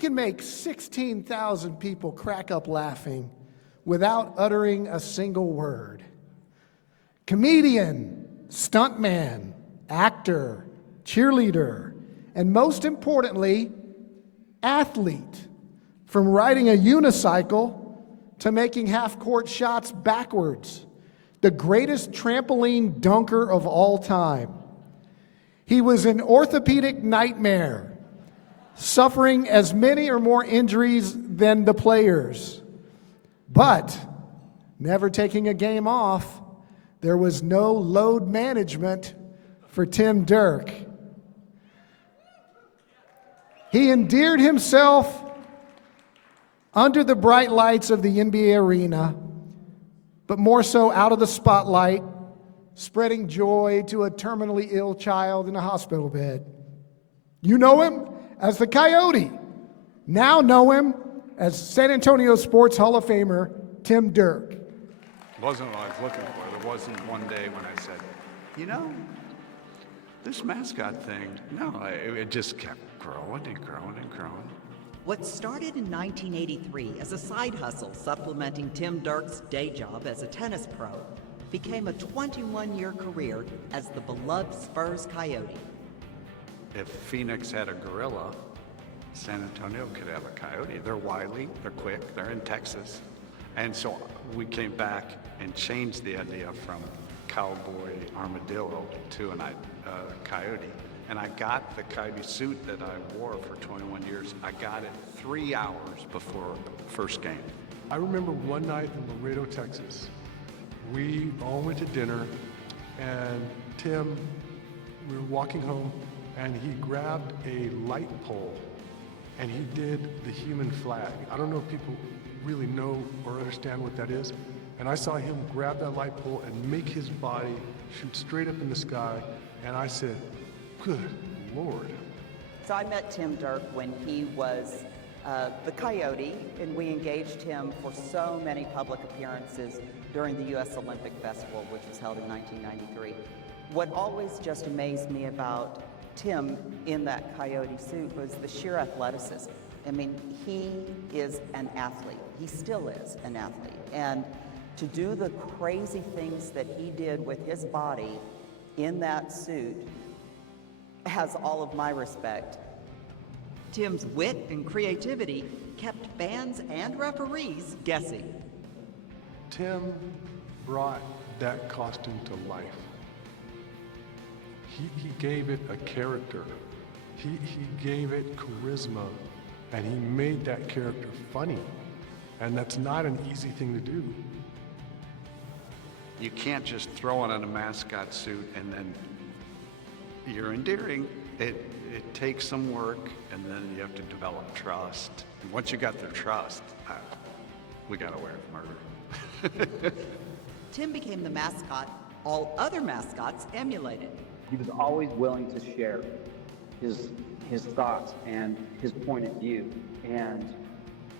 can make 16,000 people crack up laughing without uttering a single word? Comedian, stuntman, actor, cheerleader, and most importantly, athlete. From riding a unicycle to making half-court shots backwards. The greatest trampoline dunker of all time. He was an orthopedic nightmare, suffering as many or more injuries than the players. But never taking a game off, there was no load management for Tim Derk. He endeared himself under the bright lights of the NBA arena, but more so out of the spotlight, spreading joy to a terminally ill child in a hospital bed. You know him as the Coyote. Now know him as San Antonio Sports Hall of Famer, Tim Derk. It wasn't what I was looking for. There wasn't one day when I said, you know, this mascot thing, no, it just kept growing and growing and growing. What started in 1983 as a side hustle supplementing Tim Derk's day job as a tennis pro became a 21-year career as the beloved Spurs Coyote. If Phoenix had a gorilla, San Antonio could have a coyote. They're wily, they're quick, they're in Texas. And so we came back and changed the idea from cowboy armadillo to a coyote. And I got the coyote suit that I wore for 21 years. I got it 3 hours before first game. I remember one night in Laredo, Texas, we all went to dinner, and Tim, we were walking home, and he grabbed a light pole, and he did the human flag. I don't know if people really know or understand what that is. And I saw him grab that light pole and make his body shoot straight up in the sky, and I said, good Lord. So I met Tim Derk when he was the Coyote, and we engaged him for so many public appearances during the U.S. Olympic Festival, which was held in 1993. What always just amazed me about Tim in that Coyote suit was the sheer athleticism. I mean, he is an athlete. He still is an athlete. And to do the crazy things that he did with his body in that suit has all of my respect. Tim's wit and creativity kept fans and referees guessing. Tim brought that costume to life. He gave it a character. He gave it charisma, and he made that character funny. And that's not an easy thing to do. You can't just throw on a mascot suit and then you're endearing. It takes some work, and then you have to develop trust. And once you got their trust, we got away with murder. Tim became the mascot all other mascots emulated. He was always willing to share his thoughts and his point of view. And,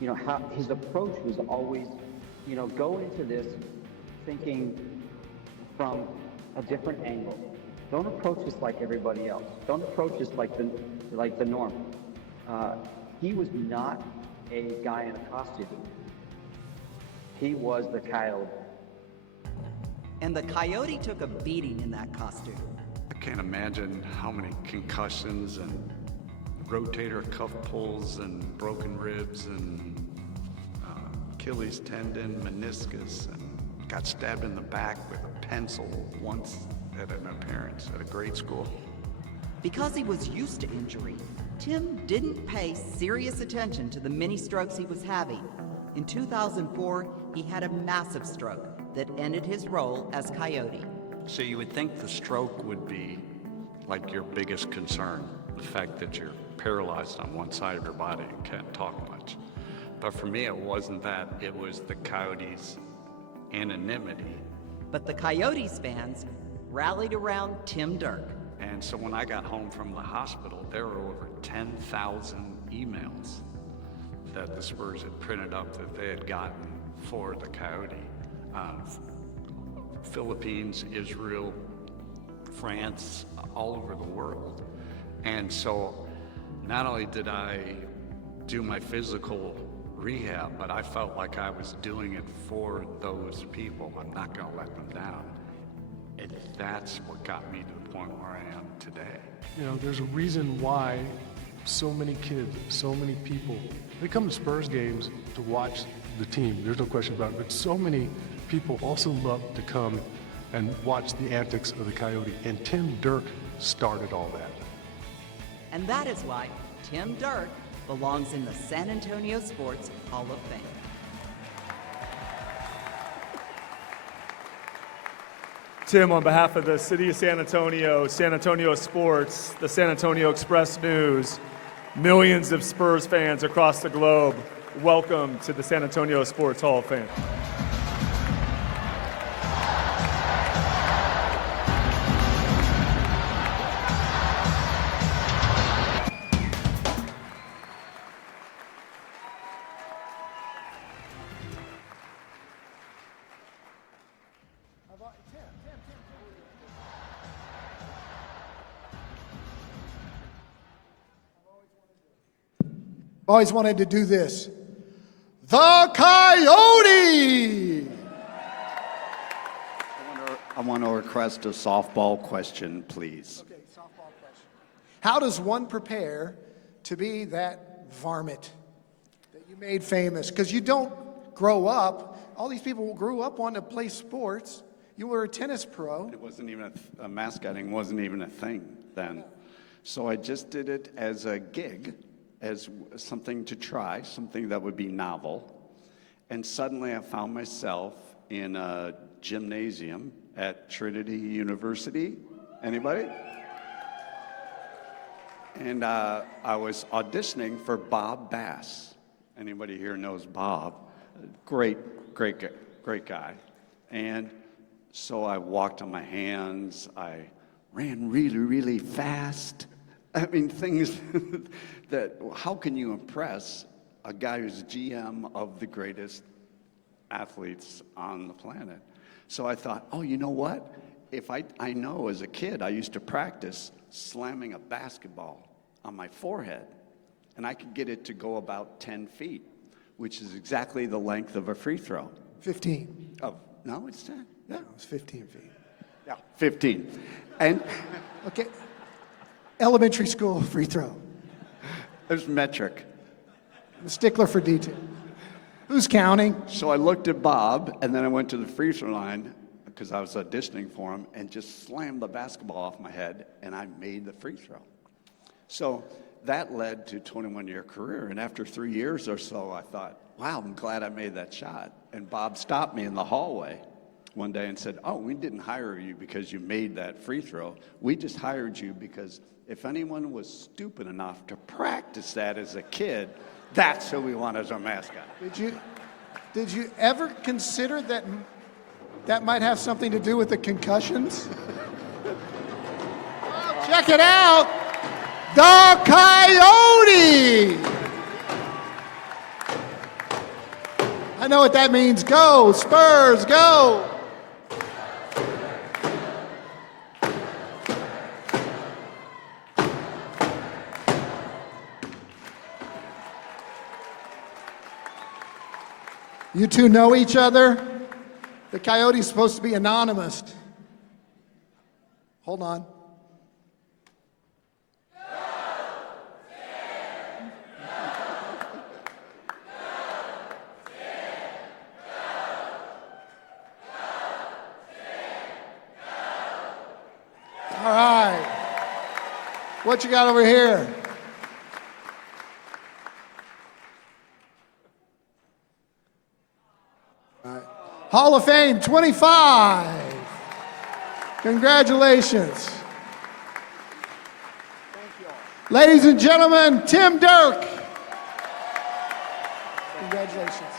you know, how his approach was always, you know, go into this thinking from a different angle. Don't approach this like everybody else. Don't approach this like the norm. He was not a guy in a costume. He was the Coyote. And the Coyote took a beating in that costume. I can't imagine how many concussions and rotator cuff pulls and broken ribs and Achilles tendon, meniscus, and got stabbed in the back with a pencil once at an appearance at a grade school. Because he was used to injury, Tim didn't pay serious attention to the many strokes he was having. In 2004, he had a massive stroke that ended his role as Coyote. So you would think the stroke would be like your biggest concern, the fact that you're paralyzed on one side of your body and can't talk much. But for me, it wasn't that. It was the Coyote's anonymity. But the Coyotes fans rallied around Tim Derk. And so when I got home from the hospital, there were over 10,000 emails that the Spurs had printed up that they had gotten for the Coyote. Philippines, Israel, France, all over the world. And so not only did I do my physical rehab, but I felt like I was doing it for those people. I'm not going to let them down. And that's what got me to the point where I am today. You know, there's a reason why so many kids, so many people, they come to Spurs games to watch the team. There's no question about it. But so many people also love to come and watch the antics of the Coyote. And Tim Derk started all that. And that is why Tim Derk belongs in the San Antonio Sports Hall of Fame. Tim, on behalf of the City of San Antonio Sports, the San Antonio Express News, millions of Spurs fans across the globe, welcome to the San Antonio Sports Hall of Fame. Always wanted to do this. The Coyote! I want to request a softball question, please. Okay, softball question. How does one prepare to be that varmint that you made famous? Because you don't grow up. All these people grew up wanting to play sports. You were a tennis pro. It wasn't even a mascotting wasn't even a thing then. So I just did it as a gig, as something to try, something that would be novel. And suddenly I found myself in a gymnasium at Trinity University. Anybody? And I was auditioning for Bob Bass. Anybody here knows Bob? Great guy. And so I walked on my hands. I ran really, really fast. I mean, things that, how can you impress a guy who's GM of the greatest athletes on the planet? So I thought, oh, you know what? If I know as a kid, I used to practice slamming a basketball on my forehead, and I could get it to go about 10 feet, which is exactly the length of a free throw. 15. Oh, no, it's 10. Yeah, It was 15 feet. yeah, 15. And Okay. Elementary school free throw. there's metric. I'm a stickler for detail. Who's counting? So I looked at Bob, and then I went to the free throw line because I was auditioning for him, and just slammed the basketball off my head, and I made the free throw. So that led to a 21-year career, and after 3 years or so, I thought, wow, I'm glad I made that shot. And Bob stopped me in the hallway one day and said, oh, we didn't hire you because you made that free throw. We just hired you because if anyone was stupid enough to practice that as a kid, that's who we want as our mascot. Did you ever consider that that might have something to do with the concussions? Oh, check it out! The Coyote! I know what that means. Go, Spurs, go! You two know each other? The Coyote's supposed to be anonymous. Hold on. All right. What you got over here? Hall of Fame 25. Congratulations. Thank you all. Ladies and gentlemen, Tim Derk. Congratulations.